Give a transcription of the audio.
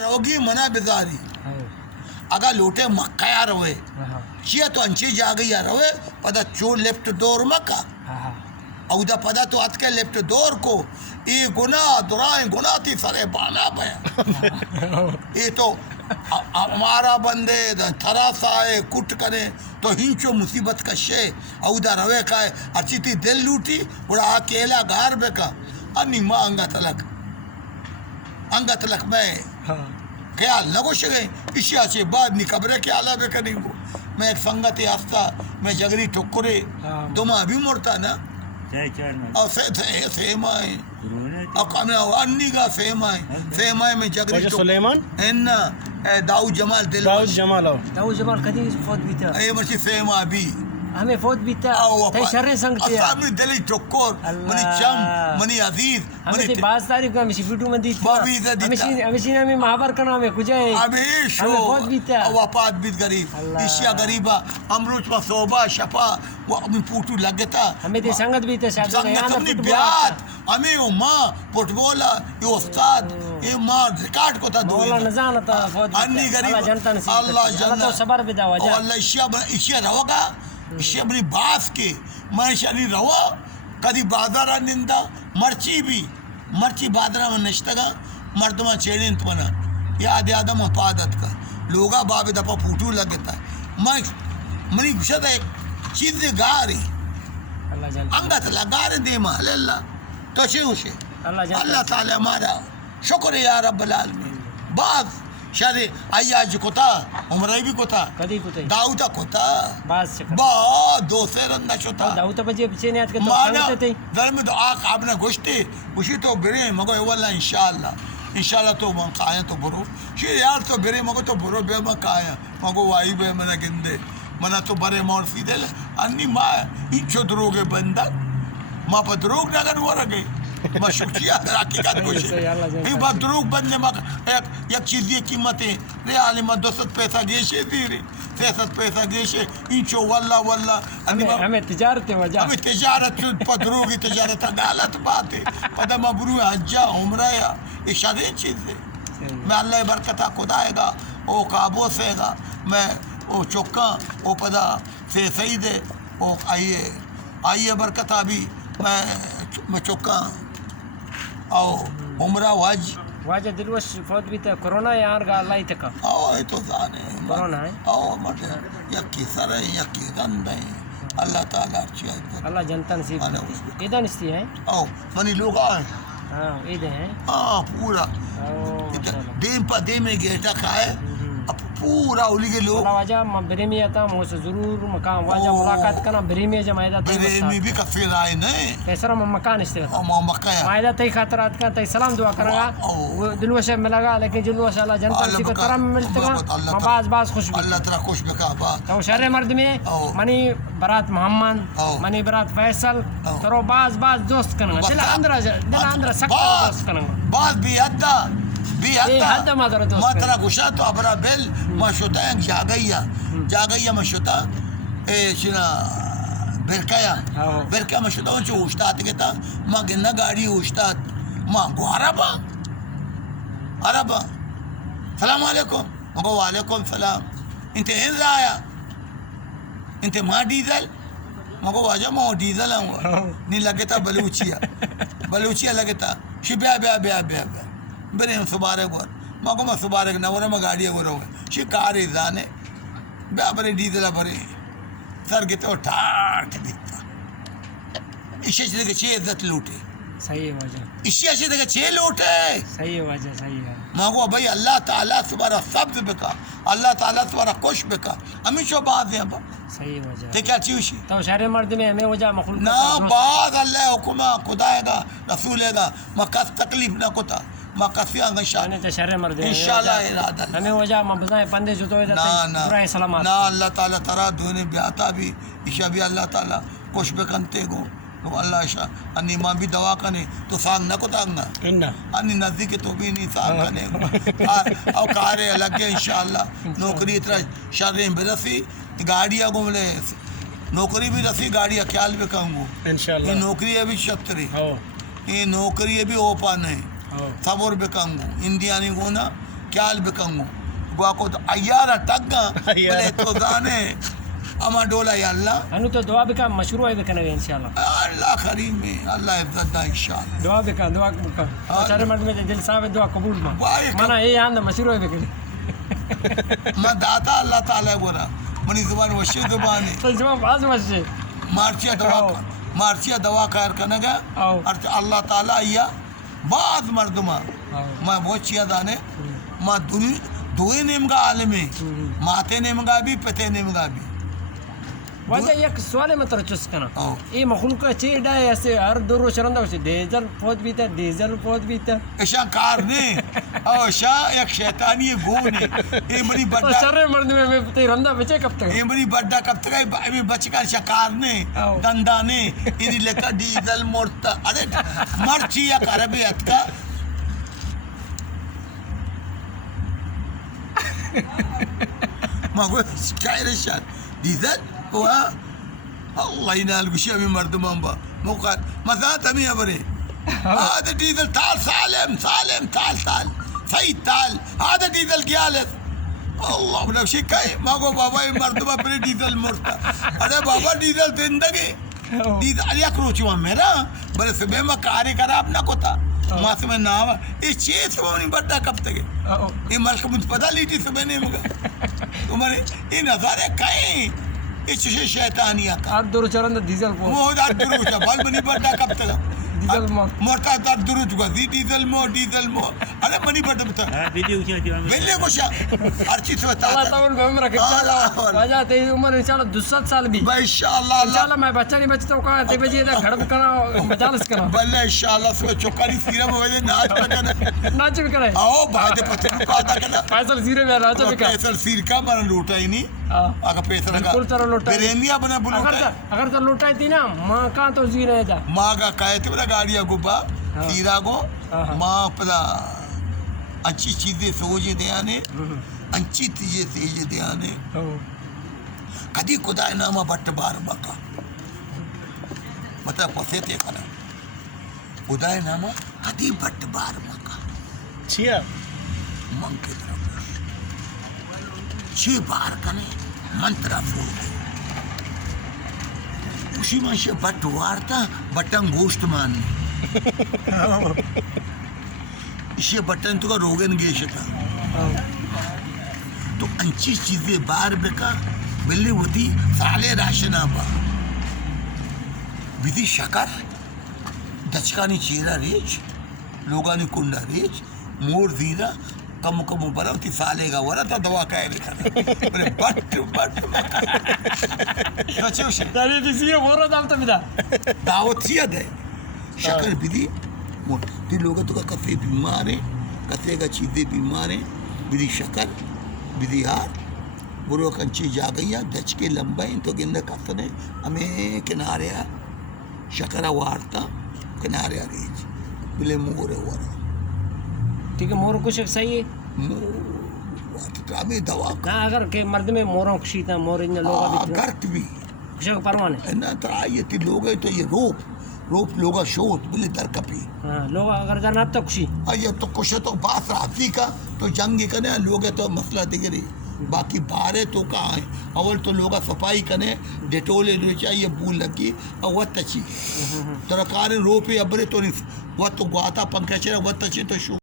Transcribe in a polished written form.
روگی منا بیزاری اگا لوٹے مکھیا روے چیا تو انچی جا گئی روے پدا چو لیفٹ دور مکا او دا پدا تو ات کے لیفٹ دور کو ای گناہ درائیں گناہ تی سرے بانا بیا ای تو ہمارا بندے تھرا سائے کٹ کرے تو ہنچو مصیبت کا شے او دا روے کھائے اچھی تی دل لوٹی بڑا اکیلا گار بے کا انی ماں انگا تلک میں خیال نہ گوش گئے اشیا سے بعد نی قبرے کے آلہ بے کنی گو میں ایک سنگتی ہستا میں جگری ٹکرے دوما بھی مرتا نا اور سیمائیں انی گا سیمائیں میں جگری سلیمان اینا داؤد جمال داؤد جمال کدی فوت بھی تھا اے مرسی سیما بھی ہمیں فوت بھی تھا تے شر سنگتے ہیں اصابنی دلی ٹکر منی چم منی عزیز ہمیں تے باز تاریخ کو ہمیشہ ویڈیو میں دیتا ہمیشہ ہمیں محبر کرنا ہمیں کجائے ہمیشہ ہمیں فوت بھی تھا وفات بھی غریب اشیا غریبہ امروچ میں صوبہ شفا وہ اپنی پوٹو لگتا ہمیں تے سنگت بھی تھا سنگت اپنی بیات ہمیں وہ ماں پوٹبولا یہ استاد یہ ماں ریکارڈ کو تھا مولا نزان تھا فوت بھی تھا اللہ جنتا نصیب اللہ تو صبر بھی دا وجہ اللہ اشیا روگا اشیا اپنی باس کے مرشا نہیں روا کدی بازارہ نندا مرچی بادرہ میں نشتگا مردمہ چیڑین تمنا یاد آدم حفاظت کا لوگا باب دپا پوٹو لگتا ہے منی گشت ایک چیز گاری انگت لگار دیما اللہ تو چھے اللہ تعالی ہمارا شکر یا رب العالمین بعض شر ایاج کو تھا عمرہ بھی کو تھا داؤدہ کو تھا دو سے رندہ شو تھا داؤدہ بجے پیچھے نیات کے مانا ذرمی تو آق آپ نے گوشتی تو برے مگو اولا انشاءاللہ تو من قائن تو برو شیر یار تو برے مگو تو برو بے من قائن مگو وائی بے منہ گندے منہ تو برے مور فیدل انی ماں انچو دروگے بندہ ماں پا دروگ نگر وہ رگے ماں شکریہ حقیقت کوشے یہ بات دروگ بندے ماں یک چیزی قیمتیں ریالی ماں 200 پیسہ گیشے دیری 300 پیسہ گیشے انچو واللہ ہمیں تجارت وجہ ہمیں تجارت پا دروگی تجارت غالت بات ہے پتہ ماں بروی حجہ عمرہ یا یہ شادین چیز ہے میں اللہ برکتہ خدائے گا او کعبوں سے گا میں او چکاں او پدا سے سعید ہے او آئیے برکتہ بھی میں چکاں او عمرہ واجہ دلوش فوت بھی تھا کرونا یہاں گا اللہ ہی تکا یہ تو زانے کرونا ہے مرد یکی سر ہے یکی گند ہے اللہ تعالیٰ اچھی ہے اللہ جنتا نصیب عیدہ نستی ہے منی لوگ آئے ہاں عیدیں ہیں پورا دیم پا دیم میں گیٹا کھائے اب پورا اولی کے لوگ واجہ بریمی آتا مجھ سے ضرور مقام واجہ ملاقات کرنا بریمی جا مائدہ تھی بریمی بھی کفیر آئے نہیں ایسا رہا مکان استغتا مکہ مائدہ تی خاطرات کا تی سلام دعا کرنگا دلوہ سے ملا گا لیکن جلوہ سے اللہ جنتا نصیب ترم ملتا گا بعض خوش بھی اللہ ترہ خوش بکا تو شہر مرد میں منی برات محمد منی برات فیصل ترو بعض دوست کرنگا دل اندرہ سکت دوست کرنگا بعض بھی حد ماترا گوشا تو ابرا بیل ما شتا جاگیا ما شتا شنا برکیا ما شتا چو اوشتات گتا ما گنہ گاڑی اوشتات ما گو عربا سلام علیکم مگو وعلیکم سلام انتے ہن آیا انتے ما ڈیزل مگو واجہ ما ڈیزل ہوں نہیں لگتا بلوچیا لگتا شی بیا بنے سبارے گور مگو میں سبارے نورے میں گاڑی گور ہوگا شی کاری زانے بیا بنے ڈیزلہ بھرے سر گتے ہو ٹھاٹ دیتا اسی چیزے کے چھے عزت لوٹے صحیح وجہ اسی چیزے کے چھے لوٹے صحیح وجہ صحیح ہے مگو بھئی اللہ تعالیٰ سبارہ سبز بکا اللہ تعالیٰ سبارہ خوش بکا ہمیشہ بات ہیں با صحیح وجہ تے کیا چیوشی تو شہر مرد میں ہمیں وجہ مخلوق نا بعض اللہ حکمہ خدائے گا رسولے گا مکس تکلیف نہ کتا مکسی آنگا انشاءاللہ ارادہ ہمیں وجہ مبزائیں پندے جتوئے دیتے برائے سلامات نا اللہ تعالیٰ ترہ دونے بیاتا بھی اشیاء بھی اللہ تعالیٰ خوش بکنتے گو تو اللہ عشاء انی ماں بھی دعا کنے تو سانگ نہ کتا آنگنا انی نزدیک تو بھی نہیں سانگ کنے گو او کارے لگے انشاءاللہ نوکری اترا شرین برسی گاڑی آگو ملے نوکری بھی رسی گاڑی خیال بھی کہوں گو انشاءاللہ یہ نوکری بھی شتری یہ نوکری بھی اوپن ہے صبر بکنگو اندیانی گونا خیال بکنگو گوا کو تو ایارہ ٹگا بلے تو دانے اما ڈولا یا اللہ انو تو دعا بکا مشروع ہے بکنا گے انشاءاللہ اللہ کریم میں اللہ عزت دا انشاءاللہ دعا بکا چارے مرد میں دل صاحب دعا قبول ما واہ مانا یہ آندہ مشروع ہے بکنا میں داتا اللہ تعالیٰ گورا منی زبان وشی زبانی تو جواب باز وشے مارچیا دوا خیر کنگا ارچ اللہ تعالیٰ یا بعض مردمہ میں وچیا دانے میں دوئے نیمگا عالمی ماتے نیمگا بھی پتے نیمگا بھی وجہ یک سوال متر چس کنا یہ مخلوق چی ڈائے ایسے ہر دو روز رندہ ہوچے ڈیزل فوت بیتا ڈیزل فوت بیتا ایشا کار نے او شاہ ایک شیطانی گو نے اے منی تو بڑا شر مرد میں تی رندہ بچے کب تک اے منی بڑا کب تک ہے بچکا شکار نے دندہ نے انہی لکا ڈیزل مرتا ارے مرچی یا عربیت کا مگو شاعر شاعر ڈیزل ہوا اللہ ينال قشي من مردمان با موقع مثلا تمية بري هذا ديزل تعال سالم تعال سعيد تعال هذا ديزل جالس الله بلا شيء كاي ما هو بابا مردمان بري ديزل مرتا ارے بابا ڈیزل زندگی ڈیزل یک روچی وہاں میرا بلے صبح میں کاری خراب نہ کوتا ماں سے میں نام یہ چیز سے وہ نہیں بڑھتا کب تک یہ ملک مجھ پتا لیٹی صبح نہیں مگا تمہارے یہ نظارے کہیں اس شیطانیہ کا ہر دور چرند ڈیزل فوت وہ ہر دور چا بال بنی بڑھتا کب تک ڈیزل مرتا در درو چکا ڈیزل مو ارے منی بڑھتا بتا بلے کوشا ہر چیز سے بتا اللہ تعالیٰ میں عمر کتا وجہ تی عمر انشاءاللہ 200 سال بھی انشاءاللہ انشاءاللہ میں بچہ نہیں بچتا ہوں تی بجی دا گھڑپ کرنا مجالس کرنا بلے انشاءاللہ سو چکاری سیرہ میں وجہ ناچ پکنا ناچ بھی کرے آؤ بھائی دے پتر پاتا کرنا فیصل سیرے میں ناچ بھی کرے پیسل سیر کا مانا لوٹا ہی نہیں آگا پیسل کا بالکل طرح لوٹا برینیا بنا بلوٹا اگر تو لوٹا تھی نا ماں کہاں تو زیر ہے جا ماں کا کہے تھی بنا گاڑیا گبا سیرہ کو ماں پلا اچھی چیزیں سوجے دیانے انچی تیجے تیجے دیانے کدی خدا نامہ بٹ بار بکا مطلب پسیتے کنا خدا نامہ کدی بٹ بار بکا چھیا من کی طرف 6 بار کنے منترہ پھول دے اسی منشے بٹ وارتا بٹن گوشت ماننے اسے بٹن تو کا روگن گیشتا تو انچی چیزیں بار بکا بلے ہوتی سالے راشنا با بیدی شکر دچکانی چیرہ ریچ لوگانی کنڈا ریچ مور زیرہ کم برا ہوتی سالے گا ورہ تا دوا کہے لکھا بلے بٹ سوچے اسے داری دیسیے مورا دامتا بیدا دعوت سیاد ہے شکر بیدی تی لوگا تو کا کسے بیمار ہیں کسے کا چیزیں بیمار ہیں بیدی شکر بیدی ہار برو کنچی جا گئی دچ کے لمبائیں تو گندہ کسنے ہمیں کنارے شکرہ وارتا کنارے ریچ بلے مورے ورہ ٹھیک ہے مور کچھ صحیح ہے کامی دوا نا اگر کہ مرد میں موروں کشی تھا مور انجا لوگا بھی گرت بھی کشک پروانے نا ترائیتی لوگے تو یہ روپ لوگا شوت بلی ترکپی لوگا اگر جانا اب تک کشی یہ تو کچھ تو باس راتی کا تو جنگی کنے لوگے تو مسئلہ دیگری باقی بارے تو کہاں ہیں اول تو لوگا صفائی کنے ڈیٹولے لے چاہیے بول لگی اور وہ تچی ترکارے روپے ابرے تو نہیں وہ تو گواتا پنکھا چرہ وہ تچی تو شو